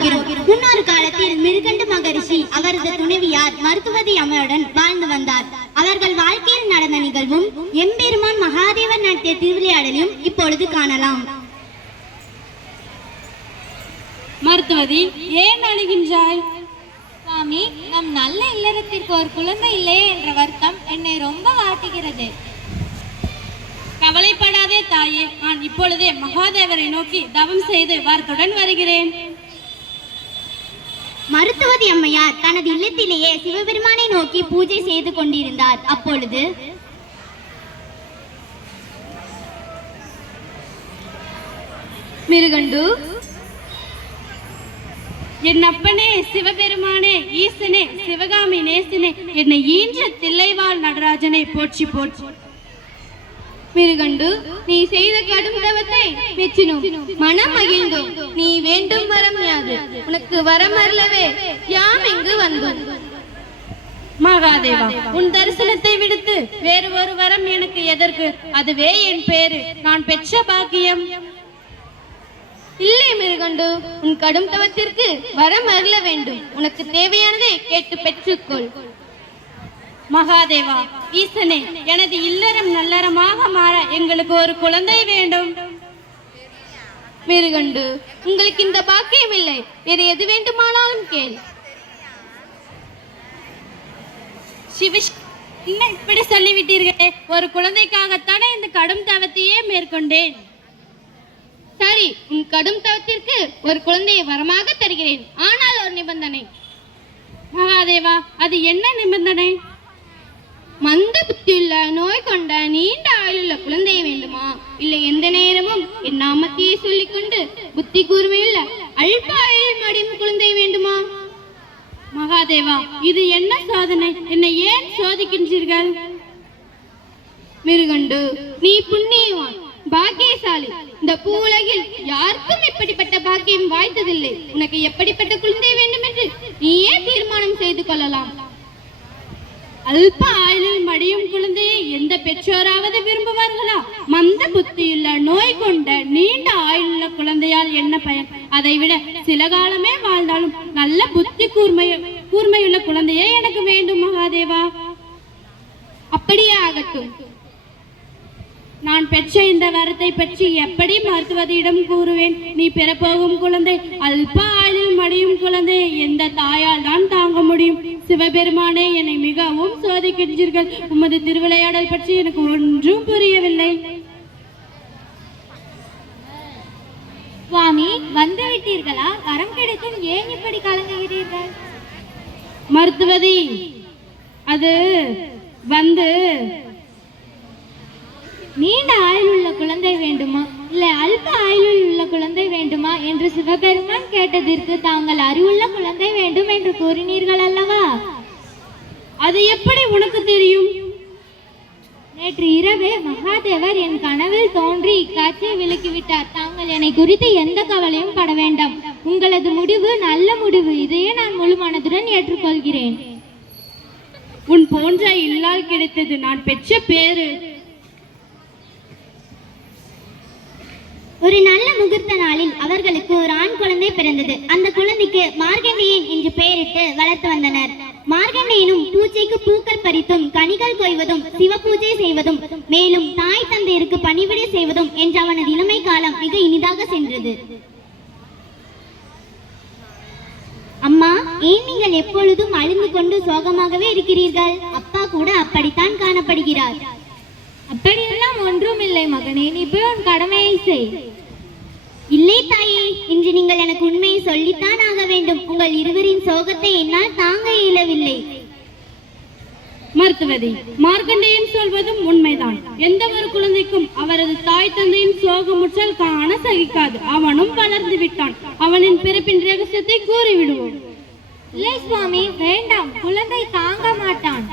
போகிறோம். முன்னொரு காலத்தில் மிருகண்டு மகரிஷி அவரது துணைவியார் மருத்துவதி அம்மையுடன் வாழ்ந்து வந்தார். அவர்கள் வாழ்க்கையில் நடந்த நிகழ்வும் எம்பெருமான் மகாதேவர் நடத்திய திருவிளையாடலையும் இப்பொழுது காணலாம். மருத்துவதி, ஏன் அழுகின்றாய்? சுவாமி, நம் நல்ல இல்லறத்திற்கு ஒரு குழந்தை இல்லையே என்ற வருத்தம் என்னை ரொம்ப வாட்டுகிறது. கவலைப்படாதே தாயே, நான் இப்பொழுதே மகாதேவரை நோக்கி தவம் செய்து வரத்துடன் வருகிறேன். மருத்துவதி அம்மையார் தனது இல்லத்திலேயே சிவபெருமானை நோக்கி பூஜை செய்து கொண்டிருந்தார். அப்பொழுது மிருகண்டு, என் அப்பனே சிவபெருமானே, ஈசனே, சிவகாமி நேசனே, என்னை ஈன்ற தில்லைவாழ் நடராஜனை போற்றி போற்றி. மிருகண்டு, நீ செய்த கடும் தவத்தை மெச்சினோம், மனம் மகிழ்ந்தோம். நீ வேண்டும் வரம் யாது? உனக்கு வரம் அருளவே யாம் இங்கு வந்தோம். மகாதேவா, உன் தரிசனத்தை விடுத்து வேறு ஒரு வரம் எனக்கு எதற்கு? அதுவே என் பேரு, நான் பெற்ற பாக்கியம். இல்லை மிருகண்டு, உன் கடும் தவத்திற்கு வரம் அருள வேண்டும். உனக்கு தேவையானதை கேட்டு பெற்றுக்கொள். மகாதேவா, ஈசனே, எனது இல்லறம் நல்லறமாக மாற எங்களுக்கு ஒரு குழந்தை வேண்டும். மிருகண்டு, உங்களுக்கு இந்த பாக்கியம் இல்லை, வேறு எது வேண்டுமானாலும் கேள். சிவிஷ், என்ன இப்படி சொல்லிவிட்டீர்களே? ஒரு குழந்தைக்காகத்தானே இந்த கடும் தவத்தையே மேற்கொண்டேன். சரி, உன் கடும் தவத்திற்கு ஒரு குழந்தையை வரமாக தருகிறேன். ஆனால் ஒரு நிபந்தனை. மகாதேவா, அது என்ன நிபந்தனை? மந்த புத்தியுள்ள நோய் கொண்ட நீண்ட ஆயுளுள்ள குழந்தை வேண்டுமா? இல்லை எந்த நேரமும் என் நாமத்தையே சொல்லிக்கொண்டு புத்தி கூர்மையுள்ள அல்ப ஆயுள் மடியும் குழந்தை வேண்டுமா? மகாதேவா, இது என்ன சோதனை? என்னை ஏன் சோதிக்கின்றீர்கள்? மிருகண்டு, நீ புண்ணியவான், பாக்கியசாலி. இந்த பூவுலகில் யாருக்கும் இப்படிப்பட்ட பாக்கியம் வாய்த்ததில்லை. உனக்கு எப்படிப்பட்ட குழந்தை வேண்டும் என்று நீயே தீர்மானம் செய்து கொள்ளலாம். அல்ப ஆயுளில் மடியும் குழந்தையை எந்த பெற்றோராவது விரும்புவார்களா? மந்த புத்தியுள்ள நோய் கொண்ட நீண்ட ஆயுளுள்ள குழந்தையால் என்ன பயன்? அதை விட சில காலமே வாழ்ந்தாலும் நல்ல புத்தி கூர்மையுள்ள குழந்தையே எனக்கு வேண்டும். மகாதேவா, அப்படியே ஆகட்டும். நான் பெற்ற இந்த வரத்தை பற்றி எப்படி மருத்துவதியிடம் கூறுவேன்? நீ பெறப்போகும் குழந்தை அல்ப ஆயுளில் மடியும் குழந்தை எந்த தாயால் தான் தாங்க முடியும்? சிவபெருமானே, என்னை மிகவும் சோதிக்கின்றீர்கள். உமது திருவிளையாடல் பற்றி எனக்கு ஒன்றும் புரியவில்லை. சுவாமி, வந்து விட்டீர்களா? வரம் கிடைக்கும், ஏன் இப்படி கலங்குகிறீர்கள்? மருத்துவதி, அது வந்து நீண்ட ஆயுள் உள்ள குழந்தை வேண்டுமா இல்லை அல்ப ஆயுள் உள்ள குழந்தை வேண்டுமா என்று சிவபெருமான் கேட்டதற்கு தாங்கள் அறிவுள்ள குழந்தை வேண்டும் என்று கூறினீர்கள் அல்லவா? அது எப்படி உனக்கு தெரியும்? நேற்று இரவே மகாதேவர் என் கனவில் தோன்றி இக்காட்சியை விளக்கிவிட்டார். தாங்கள் என்னை குறித்து எந்த கவலையும் பட வேண்டாம். உங்களது முடிவு நல்ல முடிவு. இதையே நான் முழு மனதுடன் ஏற்றுக்கொள்கிறேன். உன் போன்ற இல்லால் கிடைத்தது நான் பெற்ற பேரு. ஒரு நல்ல முகூர்த்த நாளில் அவர்களுக்கு ஒரு ஆண் குழந்தை பிறந்தது. அந்த குழந்தைக்கு மார்கண்டேயன் என்று பெயரிட்டு வளர்த்து வந்தனர். மார்கண்டேயனும் பூஜைக்கு பூக்கள் பறித்தும் கனிகள் கொய்வதும் சிவ பூஜை செய்வதும் மேலும் தாய் தந்தையருக்கு பணிவிடை செய்வதும் என்ற அவனது இளமை காலம் மிக இனிதாக சென்றது. அம்மா, ஏன் நீங்கள் எப்பொழுதும் அழுந்து கொண்டு சோகமாகவே இருக்கிறீர்கள்? அப்பா கூட அப்படித்தான் காணப்படுகிறார். அப்படியெல்லாம் ஒன்றும் இல்லை மகனே, நீ போய் உன் கடமையை செய். இல்லை தாயே, இன்று நீங்கள் எனக்கு உண்மையை சொல்லித்தான் ஆக வேண்டும். உங்கள் இருவரின் சோகத்தை என்னால் தாங்க இயலவில்லை. மருத்துவதி, மார்கண்டேயன் சொல்வதும் உண்மைதான். எந்த ஒரு குழந்தைக்கும் அவரது தாய் தந்தையின் சோகமுற்றல் காண சகிக்காது. அவனும் வளர்ந்து விட்டான். அவனின் பிறப்பின் ரகசியத்தை கூறிவிடுவோம். இல்லை சுவாமி, வேண்டாம். குழந்தை தாங்க மாட்டான்.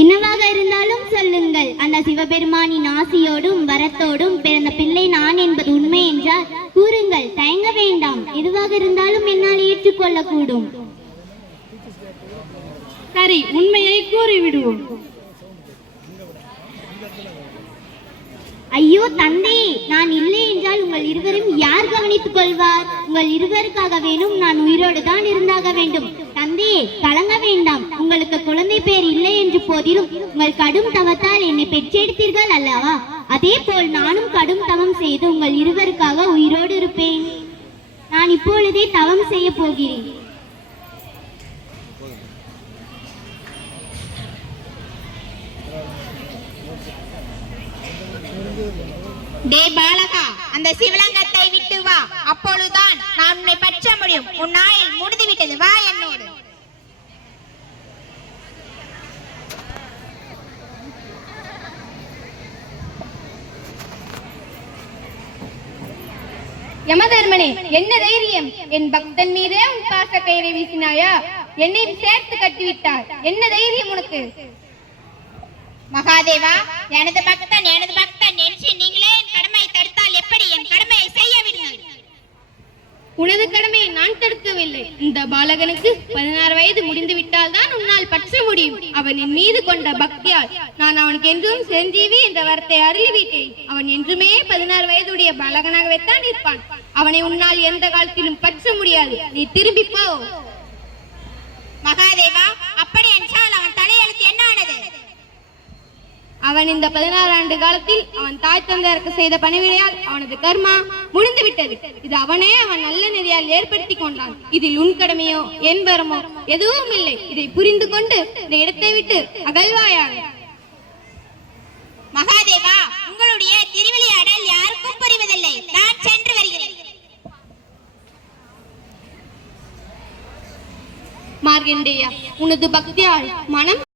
என்னவாக இருந்தாலும் சொல்லுங்கள். அந்த சிவபெருமானின் ஆசியோடும் வரத்தோடும் பிறந்த பிள்ளை நான் என்பது உண்மை என்றால் கூறுங்கள், தயங்க வேண்டாம். எதுவாக இருந்தாலும் என்னால் ஏற்றுக்கொள்ளக்கூடும். சரி, உண்மையை கூறிவிடுவோம். ஐயோ தந்தையே, நான் இல்லை என்றால் உங்கள் இருவரும் யார் கவனித்துக் கொள்வார்? உங்கள் இருவருக்காக வேணும் நான் உயிரோடு தான் இருந்தாக வேண்டும். தந்தையே, கலங்க வேண்டாம். உங்களுக்கு குழந்தை பேர் இல்லை என்று போதிலும் உங்கள் கடும் தவத்தால் என்னை பெற்றெடுத்தீர்கள் அல்லவா? அதே போல் நானும் கடும் தவம் செய்து உங்கள் இருவருக்காக உயிரோடு இருப்பேன். நான் இப்பொழுதே தவம் செய்ய போகிறேன். டே பாலகா, அந்த சிவலிங்கத்தை விட்டு வா. அப்பொழுதுதான் நான் உன்னை பற்ற முடியும். உன் நாயில் முடிந்து விட்டது. வா என்னோடு. யமதர்மனே, என்ன தைரியம்? என் பக்தன் மீதே உன் பாச கயிறை வீசினாயா? என்னையும் சேர்த்து கட்டிவிட்டார். என்ன தைரியம் உனக்கு? மகாதேவா, எனது பக்தன் என்று நீங்களே என் கடமையை தடுத்தால் எப்படி? என் கடமையை செய்ய விடுங்கள். உனது கடமையை நான் தடுக்கவில்லை. இந்த பாலகனுக்கு 16 வயது முடிந்து விட்டால் தான் உன்னால் பற்ற முடியும். அவன் என் மீது கொண்ட பக்தியால் நான் அவனுக்கு என்றும் செஞ்சீவி என்ற வரத்தை அருளிவிட்டேன். அவன் என்றுமே 16 வயதுடைய பாலகனாகவே தான் இருப்பான். அவனை உன்னால் எந்த காலத்திலும் பற்ற முடியாது. நீ திரும்பி போ. மகாதேவா, அப்படி என்றால் அவன் தலையெழுத்து என்ன ஆனது? அவன் இந்த 16 ஆண்டு காலத்தில் அவன் தாய் தந்தையருக்கு செய்த பணிவிடையால் அவனது கர்மா முடிந்து விட்டது. இது அவனே அவன் நல்ல நெறியால் ஏற்படுத்தி கொண்டான். இதில் உன் கடமையோ என் வரமோ எதுவும் இல்லை. இதை புரிந்து கொண்டு இந்த இடத்தை விட்டு அகழ்வாயாக. மகாதேவா, உங்களுடைய திருவிளையாடல் யாருக்கும் புரிவதில்லை. நான் சென்று வருகிறேன். மார்கண்டேயா, உனது பக்தியால் மனம்